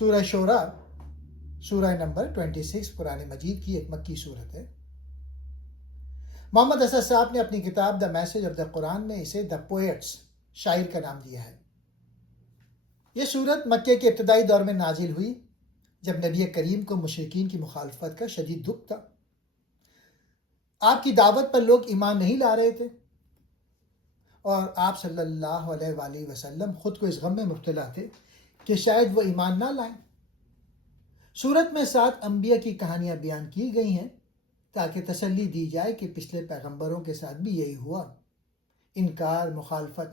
سورہ شورا سورہ نمبر 26 قرآن مجید کی ایک مکی صورت ہے۔ محمد اسد صاحب نے اپنی کتاب دا میسج آف دا قرآن میں اسے دا پوئٹس، شاعر کا نام دیا ہے۔ یہ صورت مکے کے ابتدائی دور میں نازل ہوئی جب نبی کریم کو مشرکین کی مخالفت کا شدید دکھ تھا۔ آپ کی دعوت پر لوگ ایمان نہیں لا رہے تھے اور آپ صلی اللہ علیہ وآلہ وسلم خود کو اس غم میں مبتلا تھے کہ شاید وہ ایمان نہ لائیں۔ سورت میں 7 انبیاء کی کہانیاں بیان کی گئی ہیں تاکہ تسلی دی جائے کہ پچھلے پیغمبروں کے ساتھ بھی یہی ہوا، انکار، مخالفت،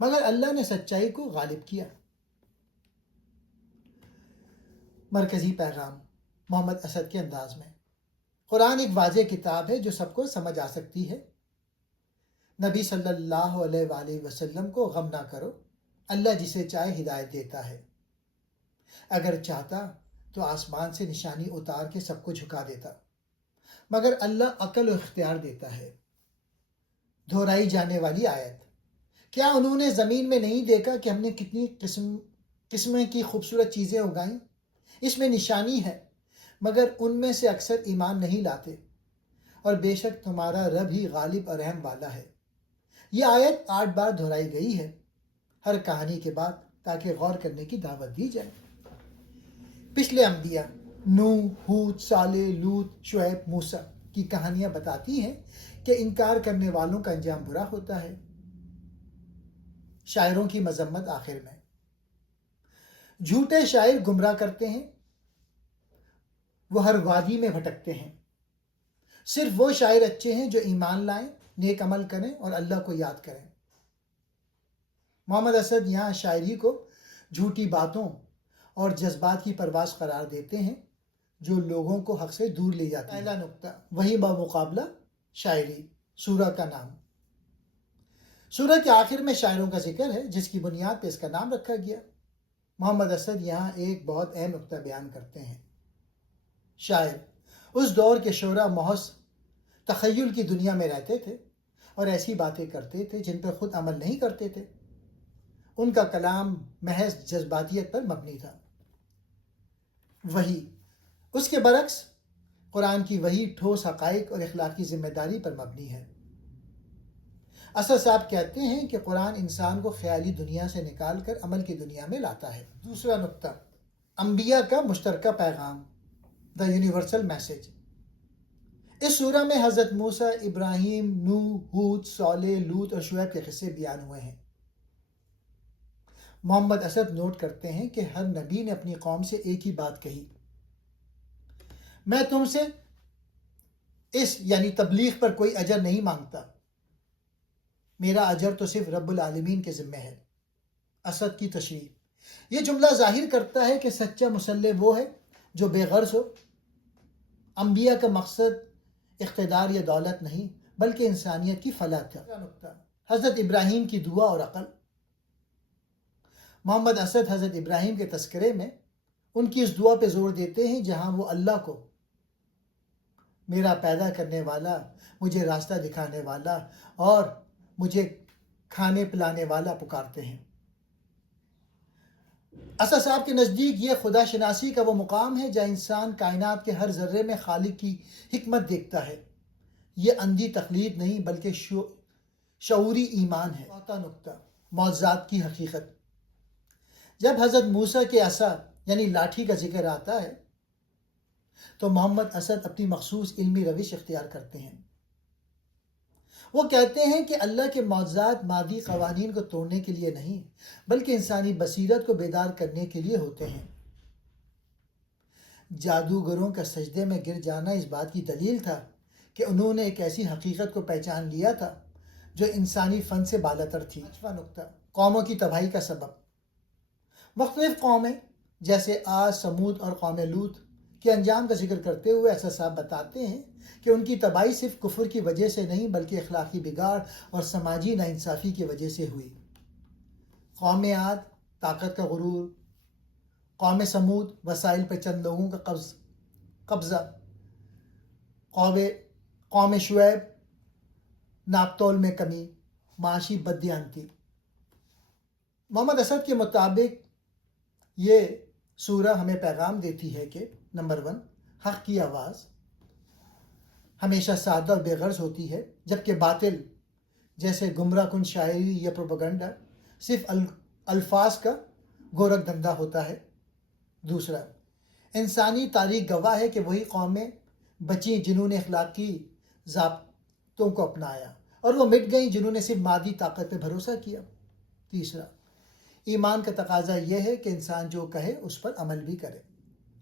مگر اللہ نے سچائی کو غالب کیا۔ مرکزی پیغام محمد اسد کے انداز میں۔ قرآن ایک واضح کتاب ہے جو سب کو سمجھ آ سکتی ہے۔ نبی صلی اللہ علیہ وآلہ وسلم کو غم نہ کرو، اللہ جسے چاہے ہدایت دیتا ہے۔ اگر چاہتا تو آسمان سے نشانی اتار کے سب کو جھکا دیتا، مگر اللہ عقل و اختیار دیتا ہے۔ دہرائی جانے والی آیت۔ کیا انہوں نے زمین میں نہیں دیکھا کہ ہم نے کتنی قسمیں کی خوبصورت چیزیں اگائیں؟ اس میں نشانی ہے، مگر ان میں سے اکثر ایمان نہیں لاتے، اور بے شک تمہارا رب ہی غالب اور رحم والا ہے۔ یہ آیت 8 بار دہرائی گئی ہے ہر کہانی کے بعد تاکہ غور کرنے کی دعوت دی جائے۔ پچھلے انبیاء نوح، ہود، صالح، لوط، شعیب، موسیٰ کی کہانیاں بتاتی ہیں کہ انکار کرنے والوں کا انجام برا ہوتا ہے۔ شاعروں کی مذمت آخر میں۔ جھوٹے شاعر گمراہ کرتے ہیں، وہ ہر وادی میں بھٹکتے ہیں۔ صرف وہ شاعر اچھے ہیں جو ایمان لائیں، نیک عمل کریں اور اللہ کو یاد کریں۔ محمد اسد یہاں شاعری کو جھوٹی باتوں اور جذبات کی پرواز قرار دیتے ہیں جو لوگوں کو حق سے دور لے جاتی ہے۔ پہلا نقطہ، وہی بمقابلہ شاعری، سورہ کا نام۔ سورہ کے آخر میں شاعروں کا ذکر ہے جس کی بنیاد پہ اس کا نام رکھا گیا۔ محمد اسد یہاں ایک بہت اہم نقطہ بیان کرتے ہیں۔ شاعر اس دور کے شعراء محض تخیل کی دنیا میں رہتے تھے اور ایسی باتیں کرتے تھے جن پر خود عمل نہیں کرتے تھے۔ ان کا کلام محض جذباتیت پر مبنی تھا۔ وحی، اس کے برعکس قرآن کی وحی ٹھوس حقائق اور اخلاقی ذمہ داری پر مبنی ہے۔ اسد صاحب کہتے ہیں کہ قرآن انسان کو خیالی دنیا سے نکال کر عمل کی دنیا میں لاتا ہے۔ دوسرا نقطہ، انبیاء کا مشترکہ پیغام، دا یونیورسل میسج۔ اس سورہ میں حضرت موسیٰ، ابراہیم، نوح، ہود، صالح، لوط اور شعیب کے قصے بیان ہوئے ہیں۔ محمد اسد نوٹ کرتے ہیں کہ ہر نبی نے اپنی قوم سے ایک ہی بات کہی، میں تم سے اس یعنی تبلیغ پر کوئی اجر نہیں مانگتا، میرا اجر تو صرف رب العالمین کے ذمہ ہے۔ اسد کی تشریح۔ یہ جملہ ظاہر کرتا ہے کہ سچا مسلح وہ ہے جو بے غرض ہو۔ انبیاء کا مقصد اقتدار یا دولت نہیں بلکہ انسانیت کی فلاح تھا۔ حضرت ابراہیم کی دعا اور عقل۔ محمد اسد حضرت ابراہیم کے تذکرے میں ان کی اس دعا پہ زور دیتے ہیں جہاں وہ اللہ کو میرا پیدا کرنے والا، مجھے راستہ دکھانے والا اور مجھے کھانے پلانے والا پکارتے ہیں۔ اسد صاحب کے نزدیک یہ خدا شناسی کا وہ مقام ہے جہاں انسان کائنات کے ہر ذرے میں خالق کی حکمت دیکھتا ہے۔ یہ اندھی تقلید نہیں بلکہ شعوری ایمان ہے۔ چوتھا نقطہ، معجزات کی حقیقت۔ جب حضرت موسیٰ کے عصا یعنی لاٹھی کا ذکر آتا ہے تو محمد اسد اپنی مخصوص علمی روش اختیار کرتے ہیں۔ وہ کہتے ہیں کہ اللہ کے معجزات مادی قوانین کو توڑنے کے لیے نہیں بلکہ انسانی بصیرت کو بیدار کرنے کے لیے ہوتے ہیں۔ جادوگروں کا سجدے میں گر جانا اس بات کی دلیل تھا کہ انہوں نے ایک ایسی حقیقت کو پہچان لیا تھا جو انسانی فن سے بالاتر تھی۔ پانچواں نقطہ، قوموں کی تباہی کا سبب۔ مختلف قومیں جیسے عاد، سمود اور قوم لوط کے انجام کا ذکر کرتے ہوئے اسد صاحب بتاتے ہیں کہ ان کی تباہی صرف کفر کی وجہ سے نہیں بلکہ اخلاقی بگاڑ اور سماجی ناانصافی کی وجہ سے ہوئی۔ قوم عاد، طاقت کا غرور۔ قوم سمود، وسائل پر چند لوگوں کا قبضہ۔ قوم شعیب، ناپتول میں کمی، معاشی بددیانتی۔ محمد اسد کے مطابق یہ سورہ ہمیں پیغام دیتی ہے کہ نمبر 1، حق کی آواز ہمیشہ سادہ اور بے غرض ہوتی ہے، جبکہ باطل جیسے گمراہ کن شاعری یا پروپیگنڈا صرف الفاظ کا گورکھ دھندا ہوتا ہے۔ دوسرا، انسانی تاریخ گواہ ہے کہ وہی قومیں بچیں جنہوں نے اخلاقی ضابطوں کو اپنایا، اور وہ مٹ گئیں جنہوں نے صرف مادی طاقت پہ بھروسہ کیا۔ تیسرا، ایمان کا تقاضا یہ ہے کہ انسان جو کہے اس پر عمل بھی کرے۔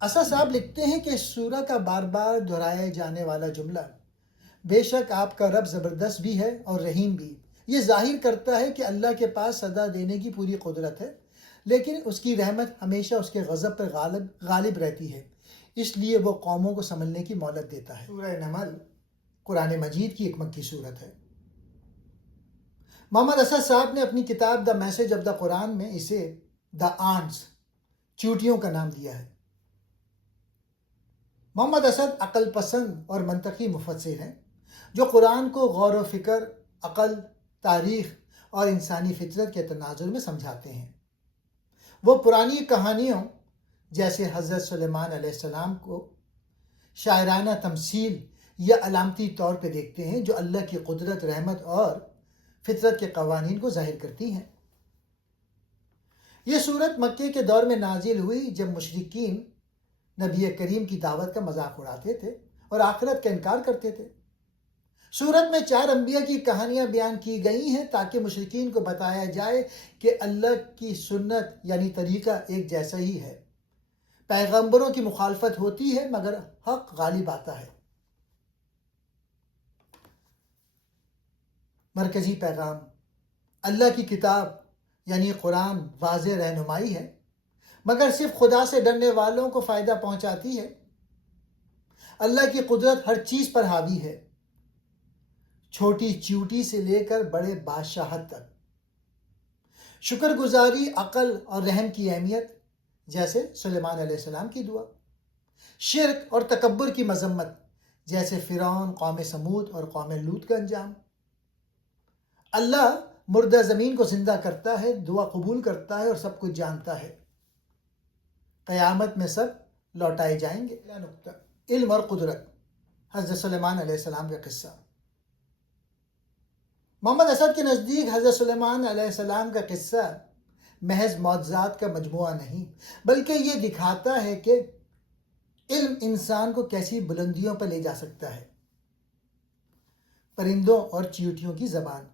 اسد صاحب لکھتے ہیں کہ سورہ کا بار بار دہرائے جانے والا جملہ بے شک آپ کا رب زبردست بھی ہے اور رحیم بھی، یہ ظاہر کرتا ہے کہ اللہ کے پاس سزا دینے کی پوری قدرت ہے، لیکن اس کی رحمت ہمیشہ اس کے غضب پر غالب رہتی ہے، اس لیے وہ قوموں کو سنبھلنے کی مہلت دیتا ہے۔ سورہ نمل قرآن مجید کی ایک مکی صورت ہے۔ محمد اسد صاحب نے اپنی کتاب دا میسج آف دا قرآن میں اسے دا آنٹس، چیونٹیوں کا نام دیا ہے۔ محمد اسد عقل پسند اور منطقی مفسر ہیں جو قرآن کو غور و فکر، عقل، تاریخ اور انسانی فطرت کے تناظر میں سمجھاتے ہیں۔ وہ پرانی کہانیوں جیسے حضرت سلیمان علیہ السلام کو شاعرانہ تمثیل یا علامتی طور پہ دیکھتے ہیں جو اللہ کی قدرت، رحمت اور فطرت کے قوانین کو ظاہر کرتی ہیں۔ یہ صورت مکے کے دور میں نازل ہوئی جب مشرکین نبی کریم کی دعوت کا مذاق اڑاتے تھے اور آخرت کا انکار کرتے تھے۔ سورت میں 4 انبیاء کی کہانیاں بیان کی گئی ہیں تاکہ مشرکین کو بتایا جائے کہ اللہ کی سنت یعنی طریقہ ایک جیسا ہی ہے، پیغمبروں کی مخالفت ہوتی ہے مگر حق غالب آتا ہے۔ مرکزی پیغام: اللہ کی کتاب یعنی قرآن واضح رہنمائی ہے، مگر صرف خدا سے ڈرنے والوں کو فائدہ پہنچاتی ہے۔ اللہ کی قدرت ہر چیز پر حاوی ہے، چھوٹی چیوٹی سے لے کر بڑے بادشاہت تک۔ شکر گزاری، عقل اور رحم کی اہمیت جیسے سلیمان علیہ السلام کی دعا۔ شرک اور تکبر کی مذمت جیسے فرعون، قوم سمود اور قوم لوط کا انجام۔ اللہ مردہ زمین کو زندہ کرتا ہے، دعا قبول کرتا ہے اور سب کچھ جانتا ہے۔ قیامت میں سب لوٹائے جائیں گے۔ اگلا نقطہ، علم اور قدرت، حضرت سلیمان علیہ السلام کا قصہ۔ محمد اسد کے نزدیک حضرت سلیمان علیہ السلام کا قصہ محض معجزات کا مجموعہ نہیں، بلکہ یہ دکھاتا ہے کہ علم انسان کو کیسی بلندیوں پر لے جا سکتا ہے۔ پرندوں اور چیونٹیوں کی زبان۔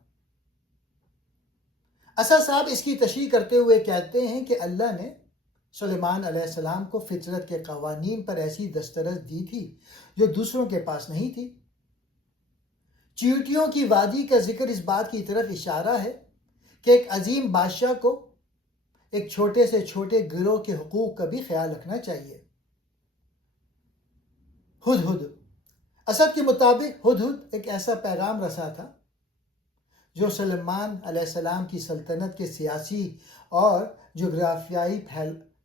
اسد صاحب اس کی تشریح کرتے ہوئے کہتے ہیں کہ اللہ نے سلیمان علیہ السلام کو فطرت کے قوانین پر ایسی دسترس دی تھی جو دوسروں کے پاس نہیں تھی۔ چیونٹیوں کی وادی کا ذکر اس بات کی طرف اشارہ ہے کہ ایک عظیم بادشاہ کو ایک چھوٹے سے چھوٹے گروہ کے حقوق کا بھی خیال رکھنا چاہیے۔ ہدہد۔ اسد کے مطابق ہدہد ایک ایسا پیغام رسا تھا جو سلیمان علیہ السلام کی سلطنت کے سیاسی اور جغرافیائی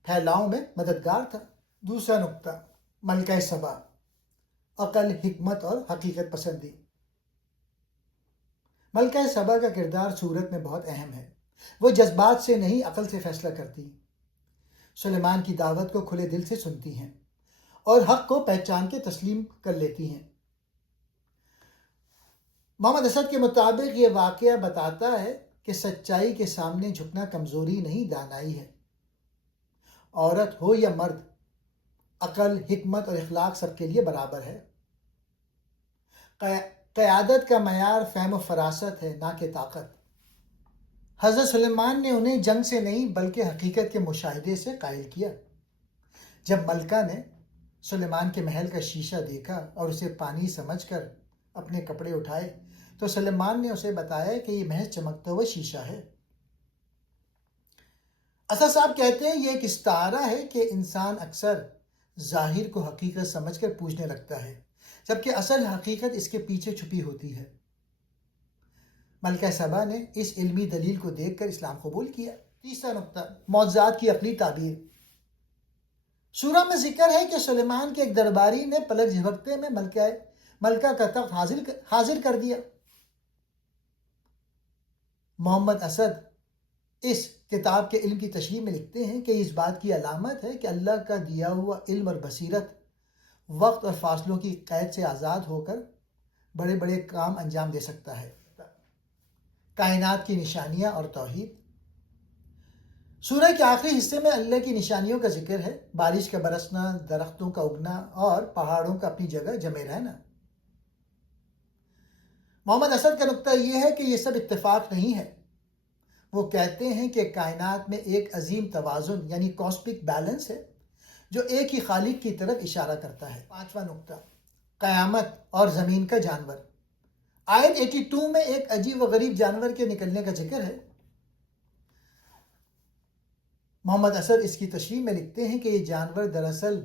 پھیلاؤ میں مددگار تھا۔ دوسرا نقطہ، ملکہ سبا، عقل، حکمت اور حقیقت پسندی۔ ملکہ سبا کا کردار سورت میں بہت اہم ہے۔ وہ جذبات سے نہیں، عقل سے فیصلہ کرتی، سلیمان کی دعوت کو کھلے دل سے سنتی ہیں اور حق کو پہچان کے تسلیم کر لیتی ہیں۔ محمد اسد کے مطابق یہ واقعہ بتاتا ہے کہ سچائی کے سامنے جھکنا کمزوری نہیں، دانائی ہے۔ عورت ہو یا مرد، عقل، حکمت اور اخلاق سب کے لیے برابر ہے۔ قیادت کا معیار فہم و فراست ہے، نہ کہ طاقت۔ حضرت سلیمان نے انہیں جنگ سے نہیں بلکہ حقیقت کے مشاہدے سے قائل کیا۔ جب ملکہ نے سلیمان کے محل کا شیشہ دیکھا اور اسے پانی سمجھ کر اپنے کپڑے اٹھائے تو سلیمان نے اسے بتایا کہ یہ محض چمکتا ہوا شیشہ ہے۔ اسد صاحب کہتے ہیں یہ ایک استعارہ ہے کہ انسان اکثر ظاہر کو حقیقت سمجھ کر پوجنے لگتا ہے، جبکہ اصل حقیقت اس کے پیچھے چھپی ہوتی ہے۔ ملکہ سبا نے اس علمی دلیل کو دیکھ کر اسلام قبول کیا۔ تیسرا نقطہ، معجزات کی عقلی تعبیر۔ سورہ میں ذکر ہے کہ سلیمان کے ایک درباری نے پلک جھپکتے میں ملکہ کا تخت حاضر کر دیا۔ محمد اسد اس کتاب کے علم کی تشریح میں لکھتے ہیں کہ اس بات کی علامت ہے کہ اللہ کا دیا ہوا علم اور بصیرت وقت اور فاصلوں کی قید سے آزاد ہو کر بڑے بڑے کام انجام دے سکتا ہے۔ کائنات کی نشانیاں اور توحید۔ سورہ کے آخری حصے میں اللہ کی نشانیوں کا ذکر ہے، بارش کا برسنا، درختوں کا اگنا اور پہاڑوں کا اپنی جگہ جمے رہنا۔ محمد اسد کا نقطہ یہ ہے کہ یہ سب اتفاق نہیں ہے۔ وہ کہتے ہیں کہ کائنات میں ایک عظیم توازن یعنی کاسمک بیلنس ہے جو ایک ہی خالق کی طرف اشارہ کرتا ہے۔ پانچواں نقطہ، قیامت اور زمین کا جانور۔ آیت 82 میں ایک عجیب و غریب جانور کے نکلنے کا ذکر ہے۔ محمد اسد اس کی تشریح میں لکھتے ہیں کہ یہ جانور دراصل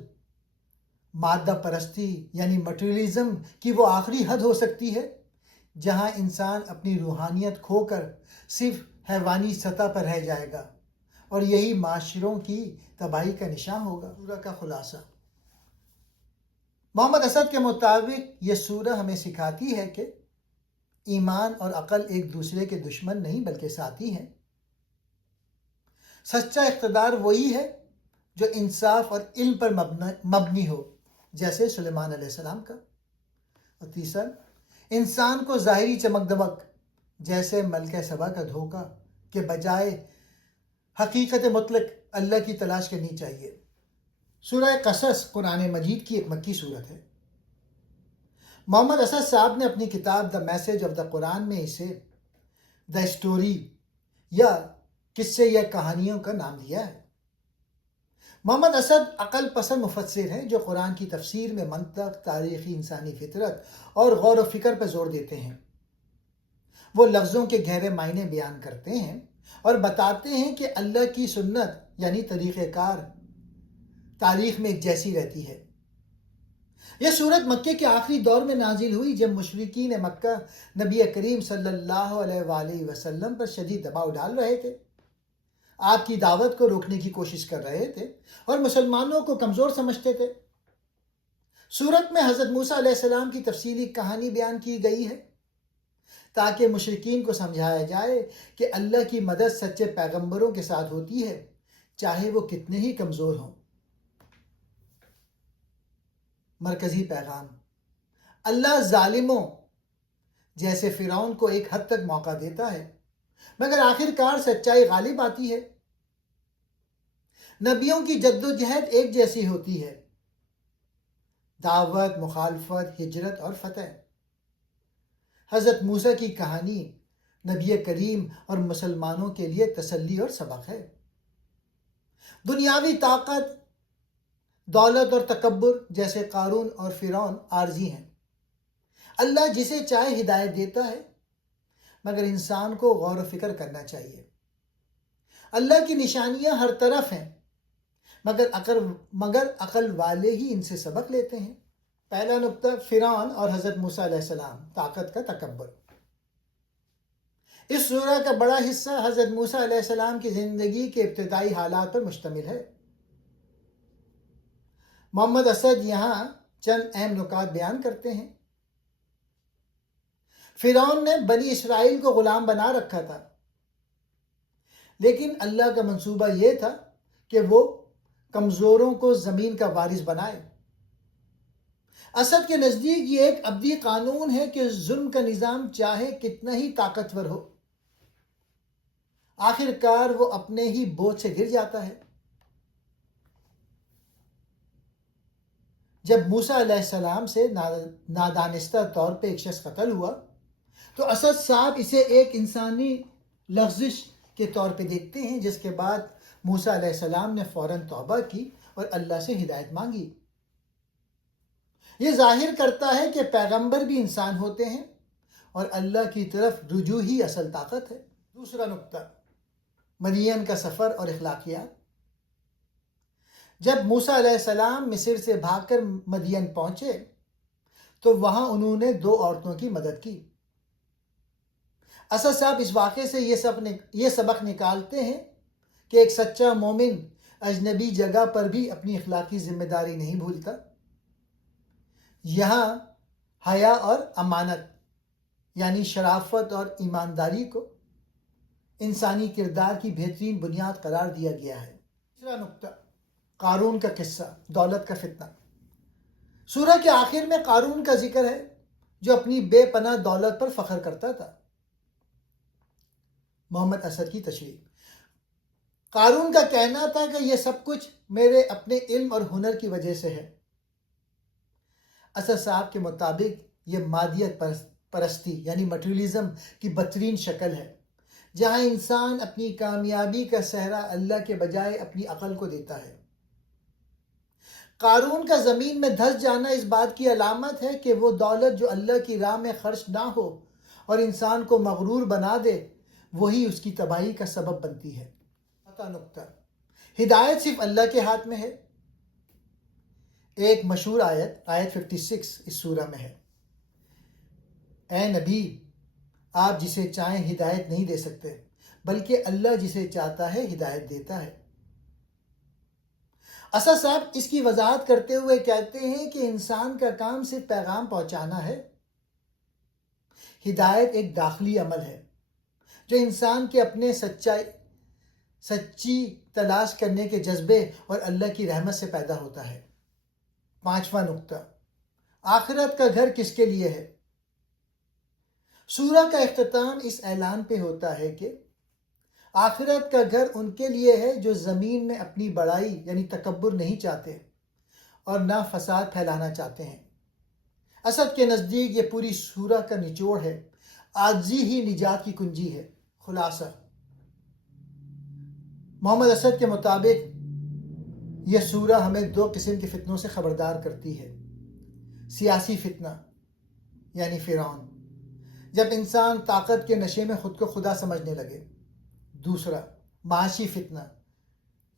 مادہ پرستی یعنی مٹیریلزم کی وہ آخری حد ہو سکتی ہے جہاں انسان اپنی روحانیت کھو کر صرف حیوانی سطح پر رہ جائے گا، اور یہی معاشروں کی تباہی کا نشان ہوگا۔ سورہ کا خلاصہ۔ محمد اسد کے مطابق یہ سورہ ہمیں سکھاتی ہے کہ ایمان اور عقل ایک دوسرے کے دشمن نہیں بلکہ ساتھی ہیں۔ سچا اقتدار وہی ہے جو انصاف اور علم پر مبنی ہو، جیسے سلیمان علیہ السلام کا۔ اور تیسرا، انسان کو ظاہری چمک دمک جیسے ملکہ سبا کا دھوکہ کے بجائے حقیقت مطلق اللہ کی تلاش کرنی چاہیے۔ سورہ قصص قرآن مجید کی ایک مکی صورت ہے۔ محمد اسد صاحب نے اپنی کتاب دا میسج آف دا قرآن میں اسے دا اسٹوری یا قصے یا کہانیوں کا نام دیا ہے۔ محمد اسد عقل پسند مفسر ہیں جو قرآن کی تفسیر میں منطق، تاریخی انسانی فطرت اور غور و فکر پر زور دیتے ہیں۔ وہ لفظوں کے گہرے معنی بیان کرتے ہیں اور بتاتے ہیں کہ اللہ کی سنت یعنی طریقہ کار تاریخ میں ایک جیسی رہتی ہے۔ یہ سورت مکے کے آخری دور میں نازل ہوئی جب مشرکین مکہ نبی کریم صلی اللہ علیہ وآلہ وسلم پر شدید دباؤ ڈال رہے تھے، آپ کی دعوت کو روکنے کی کوشش کر رہے تھے اور مسلمانوں کو کمزور سمجھتے تھے۔ سورت میں حضرت موسیٰ علیہ السلام کی تفصیلی کہانی بیان کی گئی ہے تاکہ مشرکین کو سمجھایا جائے کہ اللہ کی مدد سچے پیغمبروں کے ساتھ ہوتی ہے، چاہے وہ کتنے ہی کمزور ہوں۔ مرکزی پیغام: اللہ ظالموں جیسے فرعون کو ایک حد تک موقع دیتا ہے، مگر آخر کار سچائی غالب آتی ہے۔ نبیوں کی جد و جہد ایک جیسی ہوتی ہے: دعوت، مخالفت، ہجرت اور فتح۔ حضرت موسیٰ کی کہانی نبی کریم اور مسلمانوں کے لیے تسلی اور سبق ہے۔ دنیاوی طاقت، دولت اور تکبر جیسے قارون اور فرعون عارضی ہیں۔ اللہ جسے چاہے ہدایت دیتا ہے، مگر انسان کو غور و فکر کرنا چاہیے۔ اللہ کی نشانیاں ہر طرف ہیں، مگر عقل والے ہی ان سے سبق لیتے ہیں۔ پہلا نقطہ، فرعون اور حضرت موسیٰ علیہ السلام، طاقت کا تکبر۔ اس سورہ کا بڑا حصہ حضرت موسیٰ علیہ السلام کی زندگی کے ابتدائی حالات پر مشتمل ہے۔ محمد اسد یہاں چند اہم نکات بیان کرتے ہیں۔ فرعون نے بنی اسرائیل کو غلام بنا رکھا تھا، لیکن اللہ کا منصوبہ یہ تھا کہ وہ کمزوروں کو زمین کا وارث بنائے۔ اسد کے نزدیک یہ ایک ابدی قانون ہے کہ ظلم کا نظام چاہے کتنا ہی طاقتور ہو، آخر کار وہ اپنے ہی بوجھ سے گر جاتا ہے۔ جب موسیٰ علیہ السلام سے نادانستہ طور پہ ایک شخص قتل ہوا تو اسد صاحب اسے ایک انسانی لغزش کے طور پہ دیکھتے ہیں، جس کے بعد موسیٰ علیہ السلام نے فوراً توبہ کی اور اللہ سے ہدایت مانگی۔ یہ ظاہر کرتا ہے کہ پیغمبر بھی انسان ہوتے ہیں اور اللہ کی طرف رجوع ہی اصل طاقت ہے۔ دوسرا نقطہ، مدین کا سفر اور اخلاقیات۔ جب موسیٰ علیہ السلام مصر سے بھاگ کر مدین پہنچے تو وہاں انہوں نے 2 عورتوں کی مدد کی۔ اسد صاحب اس واقعے سے یہ سبق نکالتے ہیں کہ ایک سچا مومن اجنبی جگہ پر بھی اپنی اخلاقی ذمہ داری نہیں بھولتا۔ یہاں حیا اور امانت یعنی شرافت اور ایمانداری کو انسانی کردار کی بہترین بنیاد قرار دیا گیا ہے۔ تیسرا نقطہ، قارون کا قصہ، دولت کا فتنہ۔ سورہ کے آخر میں قارون کا ذکر ہے جو اپنی بے پناہ دولت پر فخر کرتا تھا۔ محمد اسد کی تشریح۔ قارون کا کہنا تھا کہ یہ سب کچھ میرے اپنے علم اور ہنر کی وجہ سے ہے۔ اسد صاحب کے مطابق یہ مادیت پرستی یعنی مٹیریلزم کی بدترین شکل ہے، جہاں انسان اپنی کامیابی کا سہرا اللہ کے بجائے اپنی عقل کو دیتا ہے۔ قارون کا زمین میں دھس جانا اس بات کی علامت ہے کہ وہ دولت جو اللہ کی راہ میں خرچ نہ ہو اور انسان کو مغرور بنا دے، وہی اس کی تباہی کا سبب بنتی ہے۔ نقطہ، ہدایت صرف اللہ کے ہاتھ میں ہے۔ ایک مشہور آیت 56 اس سورہ میں ہے، اے نبی، آپ جسے چاہیں ہدایت نہیں دے سکتے، بلکہ اللہ جسے چاہتا ہے ہدایت دیتا ہے۔ اسد صاحب اس کی وضاحت کرتے ہوئے کہتے ہیں کہ انسان کا کام صرف پیغام پہنچانا ہے۔ ہدایت ایک داخلی عمل ہے جو انسان کے اپنے سچی تلاش کرنے کے جذبے اور اللہ کی رحمت سے پیدا ہوتا ہے۔ پانچواں نقطہ، آخرت کا گھر کس کے لیے ہے؟ سورہ کا اختتام اس اعلان پہ ہوتا ہے کہ آخرت کا گھر ان کے لیے ہے جو زمین میں اپنی بڑائی یعنی تکبر نہیں چاہتے اور نہ فساد پھیلانا چاہتے ہیں۔ اسد کے نزدیک یہ پوری سورہ کا نچوڑ ہے، عاجزی ہی نجات کی کنجی ہے۔ خلاصہ، محمد اسد کے مطابق یہ سورہ ہمیں دو قسم کے فتنوں سے خبردار کرتی ہے۔ سیاسی فتنہ یعنی فرعون، جب انسان طاقت کے نشے میں خود کو خدا سمجھنے لگے۔ دوسرا، معاشی فتنہ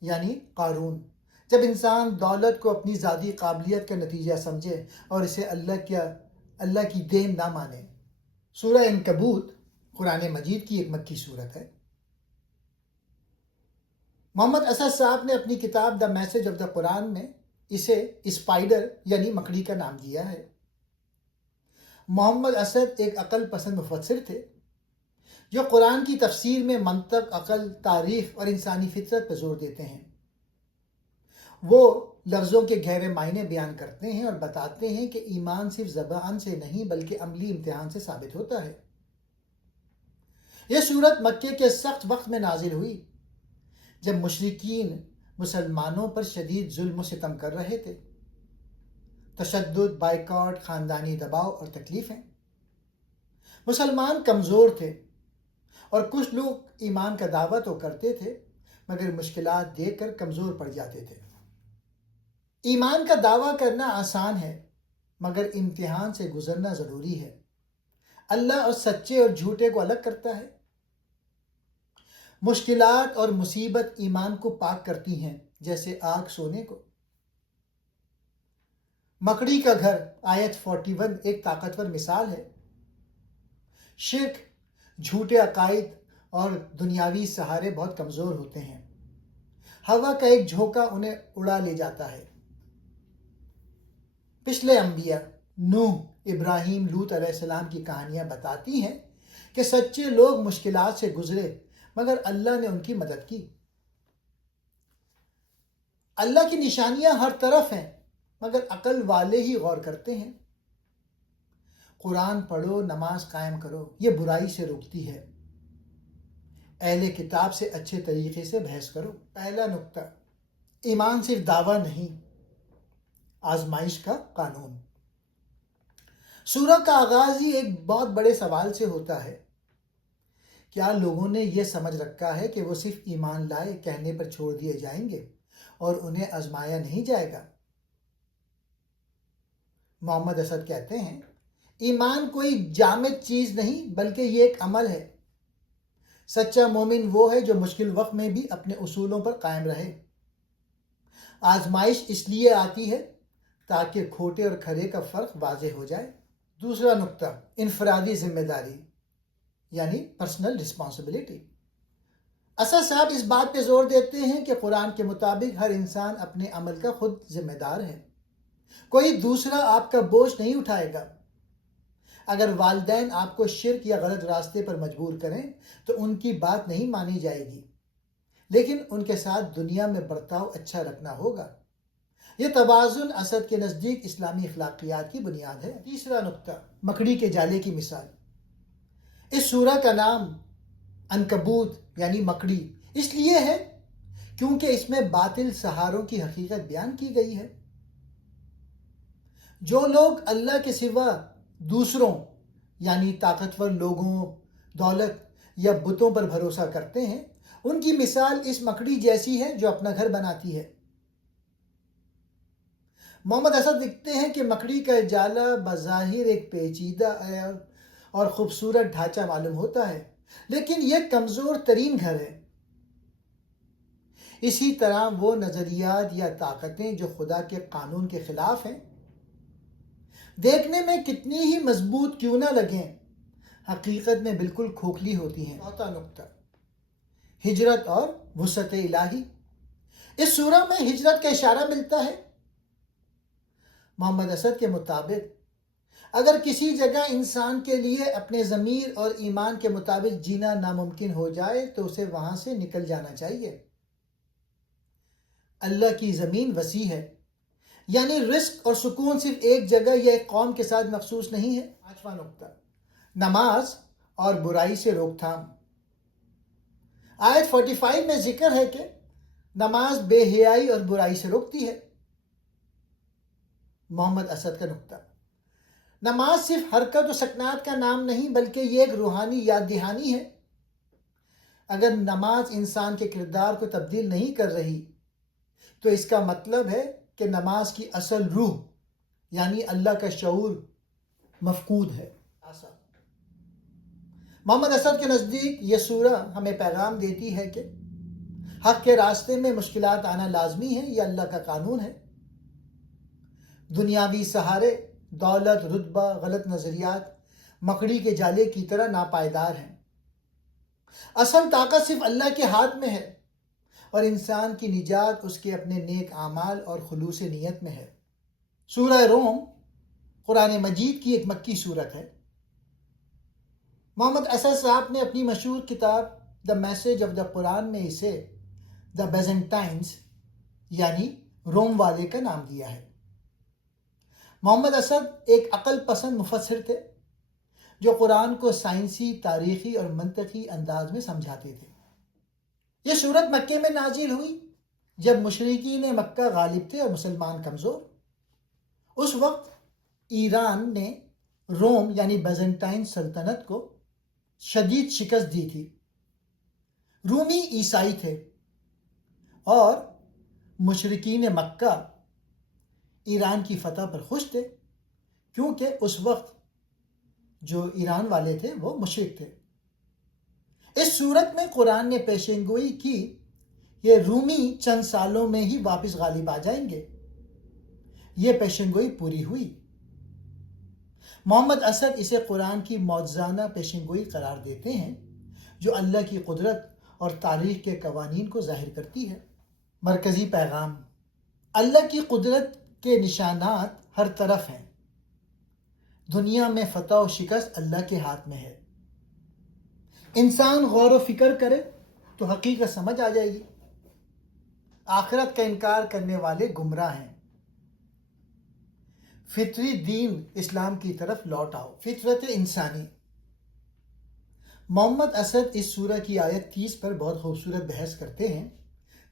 یعنی قارون، جب انسان دولت کو اپنی ذاتی قابلیت کا نتیجہ سمجھے اور اسے اللہ کی دین نہ مانے۔ سورہ عنکبوت قرآن مجید کی ایک مکی سورت ہے۔ محمد اسد صاحب نے اپنی کتاب دا میسج آف دا قرآن میں اسے اسپائڈر یعنی مکڑی کا نام دیا ہے۔ محمد اسد ایک عقل پسند مفسر تھے جو قرآن کی تفسیر میں منطق، عقل، تاریخ اور انسانی فطرت پر زور دیتے ہیں۔ وہ لفظوں کے گہرے معنی بیان کرتے ہیں اور بتاتے ہیں کہ ایمان صرف زبان سے نہیں بلکہ عملی امتحان سے ثابت ہوتا ہے۔ یہ سورت مکے کے سخت وقت میں نازل ہوئی جب مشرکین مسلمانوں پر شدید ظلم و ستم کر رہے تھے۔ تشدد، بائیکاٹ، خاندانی دباؤ اور تکلیفیں۔ مسلمان کمزور تھے اور کچھ لوگ ایمان کا دعویٰ تو کرتے تھے مگر مشکلات دیکھ کر کمزور پڑ جاتے تھے۔ ایمان کا دعویٰ کرنا آسان ہے مگر امتحان سے گزرنا ضروری ہے۔ اللہ اور سچے اور جھوٹے کو الگ کرتا ہے۔ مشکلات اور مصیبت ایمان کو پاک کرتی ہیں جیسے آگ سونے کو۔ مکڑی کا گھر آیت 41 ایک طاقتور مثال ہے۔ شرک، جھوٹے عقائد اور دنیاوی سہارے بہت کمزور ہوتے ہیں۔ ہوا کا ایک جھونکا انہیں اڑا لے جاتا ہے۔ پچھلے انبیاء نوح، ابراہیم، لوط علیہ السلام کی کہانیاں بتاتی ہیں کہ سچے لوگ مشکلات سے گزرے مگر اللہ نے ان کی مدد کی۔ اللہ کی نشانیاں ہر طرف ہیں مگر عقل والے ہی غور کرتے ہیں۔ قرآن پڑھو، نماز قائم کرو، یہ برائی سے روکتی ہے۔ اہل کتاب سے اچھے طریقے سے بحث کرو۔ پہلا نقطہ، ایمان صرف دعویٰ نہیں، آزمائش کا قانون۔ سورہ کا آغاز ہی ایک بہت بڑے سوال سے ہوتا ہے۔ کیا لوگوں نے یہ سمجھ رکھا ہے کہ وہ صرف ایمان لائے کہنے پر چھوڑ دیے جائیں گے اور انہیں آزمایا نہیں جائے گا؟ محمد اسد کہتے ہیں، ایمان کوئی جامد چیز نہیں بلکہ یہ ایک عمل ہے۔ سچا مومن وہ ہے جو مشکل وقت میں بھی اپنے اصولوں پر قائم رہے۔ آزمائش اس لیے آتی ہے تاکہ کھوٹے اور کھرے کا فرق واضح ہو جائے۔ دوسرا نقطہ، انفرادی ذمہ داری یعنی پرسنل رسپانسبلٹی۔ اسد صاحب اس بات پہ زور دیتے ہیں کہ قرآن کے مطابق ہر انسان اپنے عمل کا خود ذمہ دار ہے۔ کوئی دوسرا آپ کا بوجھ نہیں اٹھائے گا۔ اگر والدین آپ کو شرک یا غلط راستے پر مجبور کریں تو ان کی بات نہیں مانی جائے گی، لیکن ان کے ساتھ دنیا میں برتاؤ اچھا رکھنا ہوگا۔ یہ توازن اسد کے نزدیک اسلامی اخلاقیات کی بنیاد ہے۔ تیسرا نقطہ، مکڑی کے جالے کی مثال۔ اس سورہ کا نام عنکبوت یعنی مکڑی اس لیے ہے کیونکہ اس میں باطل سہاروں کی حقیقت بیان کی گئی ہے۔ جو لوگ اللہ کے سوا دوسروں یعنی طاقتور لوگوں، دولت یا بتوں پر بھروسہ کرتے ہیں، ان کی مثال اس مکڑی جیسی ہے جو اپنا گھر بناتی ہے۔ محمد اسد لکھتے ہیں کہ مکڑی کا جالا بظاہر ایک پیچیدہ اور خوبصورت ڈھانچہ معلوم ہوتا ہے، لیکن یہ کمزور ترین گھر ہے۔ اسی طرح وہ نظریات یا طاقتیں جو خدا کے قانون کے خلاف ہیں، دیکھنے میں کتنی ہی مضبوط کیوں نہ لگیں، حقیقت میں بالکل کھوکھلی ہوتی ہیں۔ چوتھا نقطہ، ہجرت اور وسعت الہی۔ اس سورہ میں ہجرت کا اشارہ ملتا ہے۔ محمد اسد کے مطابق اگر کسی جگہ انسان کے لیے اپنے ضمیر اور ایمان کے مطابق جینا ناممکن ہو جائے تو اسے وہاں سے نکل جانا چاہیے۔ اللہ کی زمین وسیع ہے، یعنی رزق اور سکون صرف ایک جگہ یا ایک قوم کے ساتھ مخصوص نہیں ہے۔ پانچواں نقطہ، نماز اور برائی سے روک تھام۔ آیت 45 میں ذکر ہے کہ نماز بے حیائی اور برائی سے روکتی ہے۔ محمد اسد کا نقطہ، نماز صرف حرکت و سکنات کا نام نہیں بلکہ یہ ایک روحانی یاد دہانی ہے۔ اگر نماز انسان کے کردار کو تبدیل نہیں کر رہی تو اس کا مطلب ہے کہ نماز کی اصل روح یعنی اللہ کا شعور مفقود ہے۔ محمد اسد کے نزدیک یہ سورہ ہمیں پیغام دیتی ہے کہ حق کے راستے میں مشکلات آنا لازمی ہے، یہ اللہ کا قانون ہے۔ دنیاوی سہارے، دولت، رتبہ، غلط نظریات مکڑی کے جالے کی طرح ناپائیدار ہیں۔ اصل طاقت صرف اللہ کے ہاتھ میں ہے اور انسان کی نجات اس کے اپنے نیک اعمال اور خلوص نیت میں ہے۔ سورہ روم قرآن مجید کی ایک مکی صورت ہے۔ محمد اسد صاحب نے اپنی مشہور کتاب دا میسج آف دا قرآن میں اسے دا بیزنٹائنز یعنی روم والے کا نام دیا ہے۔ محمد اسد ایک عقل پسند مفسر تھے جو قرآن کو سائنسی، تاریخی اور منطقی انداز میں سمجھاتے تھے۔ یہ سورت مکے میں نازل ہوئی جب مشرکین مکہ غالب تھے اور مسلمان کمزور۔ اس وقت ایران نے روم یعنی بیزنٹائن سلطنت کو شدید شکست دی تھی۔ رومی عیسائی تھے اور مشرکین مکہ ایران کی فتح پر خوش تھے کیونکہ اس وقت جو ایران والے تھے وہ مشرک تھے۔ اس صورت میں قرآن نے پیشین گوئی کی یہ رومی چند سالوں میں ہی واپس غالب آ جائیں گے۔ یہ پیشین گوئی پوری ہوئی۔ محمد اسد اسے قرآن کی معجزانہ پیشین گوئی قرار دیتے ہیں جو اللہ کی قدرت اور تاریخ کے قوانین کو ظاہر کرتی ہے۔ مرکزی پیغام، اللہ کی قدرت کے نشانات ہر طرف ہیں۔ دنیا میں فتح و شکست اللہ کے ہاتھ میں ہے۔ انسان غور و فکر کرے تو حقیقت سمجھ آ جائے گی۔ آخرت کا انکار کرنے والے گمراہ ہیں۔ فطری دین اسلام کی طرف لوٹ آؤ۔ فطرت انسانی۔ محمد اسد اس سورہ کی آیت 30 پر بہت خوبصورت بحث کرتے ہیں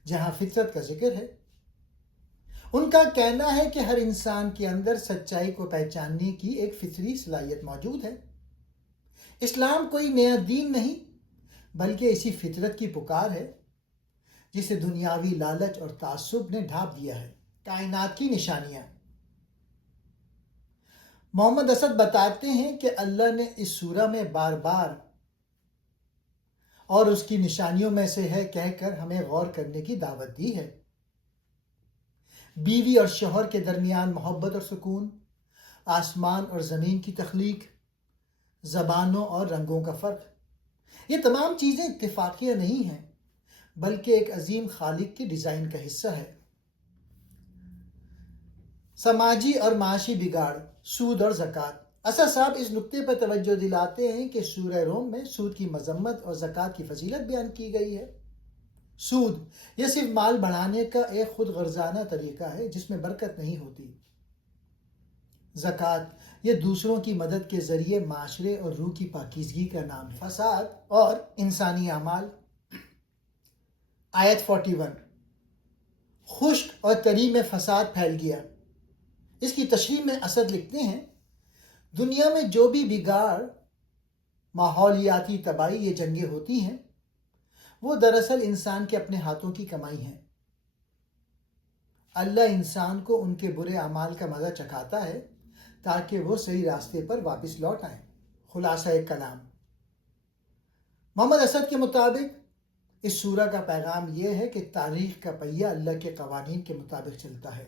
جہاں فطرت کا ذکر ہے۔ ان کا کہنا ہے کہ ہر انسان کے اندر سچائی کو پہچاننے کی ایک فطری صلاحیت موجود ہے۔ اسلام کوئی نیا دین نہیں بلکہ اسی فطرت کی پکار ہے جسے دنیاوی لالچ اور تعصب نے ڈھانپ دیا ہے۔ کائنات کی نشانیاں۔ محمد اسد بتاتے ہیں کہ اللہ نے اس سورہ میں بار بار اور اس کی نشانیوں میں سے ہے کہہ کر ہمیں غور کرنے کی دعوت دی ہے۔ بیوی اور شوہر کے درمیان محبت اور سکون، آسمان اور زمین کی تخلیق، زبانوں اور رنگوں کا فرق، یہ تمام چیزیں اتفاقیہ نہیں ہیں بلکہ ایک عظیم خالق کے ڈیزائن کا حصہ ہے۔ سماجی اور معاشی بگاڑ، سود اور زکوٰۃ۔ اسد صاحب اس نقطے پر توجہ دلاتے ہیں کہ سورہ روم میں سود کی مذمت اور زکوٰۃ کی فضیلت بیان کی گئی ہے۔ سود یہ صرف مال بڑھانے کا ایک خود غرضانہ طریقہ ہے جس میں برکت نہیں ہوتی۔ زکوٰۃ یہ دوسروں کی مدد کے ذریعے معاشرے اور روح کی پاکیزگی کا نام ہے۔ فساد اور انسانی اعمال، آیت 41، خشک اور تری میں فساد پھیل گیا۔ اس کی تشریح میں اسد لکھتے ہیں، دنیا میں جو بھی بگاڑ، ماحولیاتی تباہی، یہ جنگیں ہوتی ہیں، وہ دراصل انسان کے اپنے ہاتھوں کی کمائی ہیں۔ اللہ انسان کو ان کے برے اعمال کا مزہ چکھاتا ہے تاکہ وہ صحیح راستے پر واپس لوٹ آئیں۔ خلاصہ کلام، محمد اسد کے مطابق اس سورہ کا پیغام یہ ہے کہ تاریخ کا پہیہ اللہ کے قوانین کے مطابق چلتا ہے۔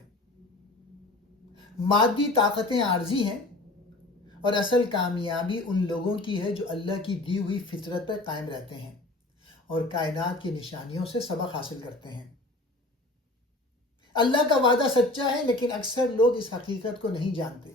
مادی طاقتیں عارضی ہیں اور اصل کامیابی ان لوگوں کی ہے جو اللہ کی دی ہوئی فطرت پر قائم رہتے ہیں اور کائنات کی نشانیوں سے سبق حاصل کرتے ہیں۔ اللہ کا وعدہ سچا ہے، لیکن اکثر لوگ اس حقیقت کو نہیں جانتے۔